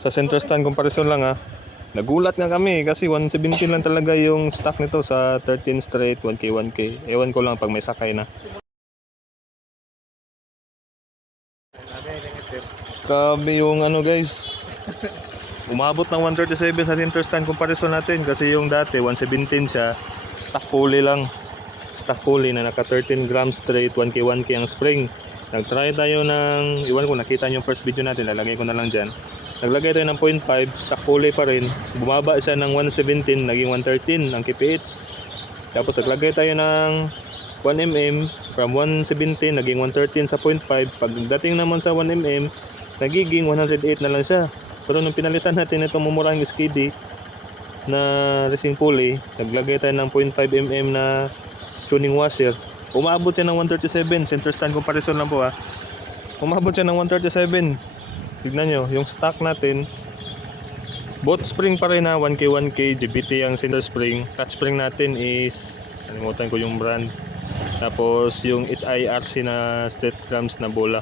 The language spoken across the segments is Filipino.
Sa center stand comparison lang ha. Nagulat nga kami kasi 117 lang talaga yung stock nito sa 13 straight 1K 1K. Ewan ko lang pag may sakay na. Grabe yung ano guys. Umabot ng 137 sa center stand comparison natin kasi yung dati 117 siya. Stock pulley lang. Stock pulley na naka 13 grams straight 1K 1K ang spring. Nag-try tayo ng, iwan ko nakita yung first video natin, lalagay ko na lang dyan. Naglagay tayo ng 0.5, stock pulley pa rin. Bumaba siya ng 117, naging 113 ang kph. Tapos naglagay tayo ng 1mm, from 117 naging 113 sa 0.5. Pagdating naman sa 1mm, nagiging 108 na lang siya. Pero nung pinalitan natin itong mumurahing skiddy na racing pulley, naglagay tayo ng 0.5mm na tuning washer. Umabot siya ng 137, center stand comparison lang po ha. Umabot siya ng 137. Tignan nyo, yung stock natin, both spring pa rin ha, 1K 1K, GBT ang center spring. Clutch spring natin is, kalimutan ko yung brand. Tapos yung HIRC na straight grams na bola.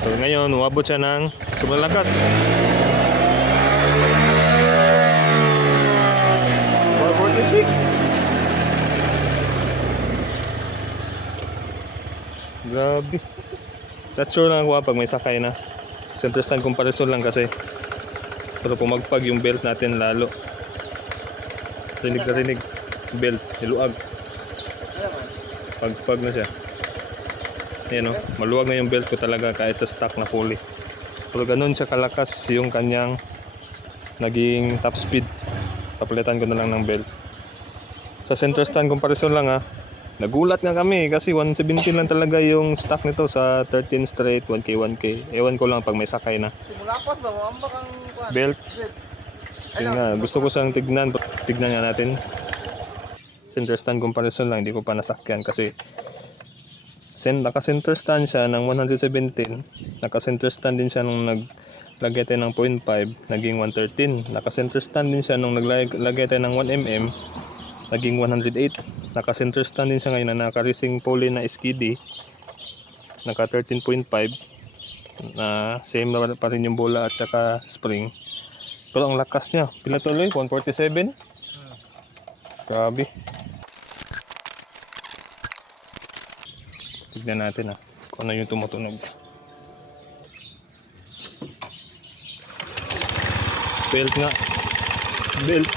So ngayon, umabot siya ng sobrang lakas. 446. Grabe. Not sure lang ako pag may sakay na. Center stand comparison lang kasi. Pero pumagpag yung belt natin lalo. Rinig na rinig. Belt, niluag. Pagpag na siya. Ayan o, maluwag na yung belt ko talaga kahit sa stock na pulley. Pero ganun siya kalakas yung kanyang naging top speed. Papalitan ko na lang ng belt. Sa center stand comparison lang ha. Nagulat nga kami kasi 117 lang talaga yung stock nito sa 13 straight 1K 1K. Ewan ko lang pag may sakay na. Simula pas ba maambak ang Belt. Yun nga, gusto ko siyang tignan. Tignan nga natin. Center stand comparison lang, hindi ko pa nasakyan kasi naka-center stand siya ng 117. Naka-center stand din siya nung naglagay tayo ng 0.5, naging 113. Naka-center stand din siya nung naglagay tayo ng 1mm, naging 108. Naka-center stand din siya ngayon na naka-racing pulley na skiddy, naka 13.5 na same na pa rin yung bola at saka spring. Pero ang lakas niya, pila tuloy? 147? Grabe. Tignan natin kung ano yung tumutunog. Belt nga. Belt.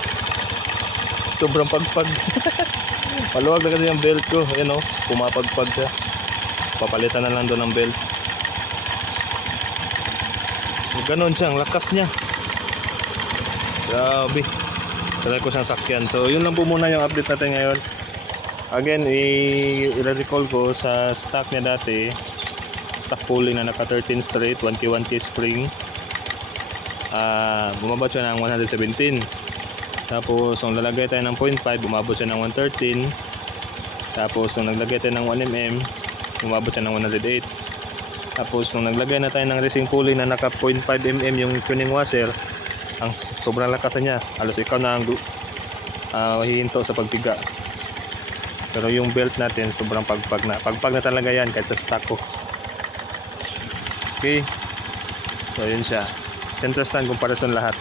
Sobrang pagpag. Maluwag na kasi yung belt ko. Ayan o, pumapagpag siya. Papalitan na lang doon ng belt. Ganon siya, ang lakas niya. Grabe. Try ko siyang sakyan. So yun lang po muna yung update natin ngayon. Again, i-recall ko sa stock niya dati. Stock pulley na naka 13 straight 1K 1K spring. Bumaba siya ng 117. Tapos nung lalagay tayo ng 0.5, bumabot siya ng 113. Tapos nung naglagay tayo ng 1mm, bumabot siya ng 108. Tapos nung naglagay na tayo ng racing pulley na naka 0.5mm yung tuning washer, ang sobrang lakas niya. Halos ikaw na ang hihinto sa pagpiga. Pero yung belt natin sobrang pagpag na. Pagpag na talaga yan kahit sa stock ko. Okay. So yun siya. Center stand comparison lahat.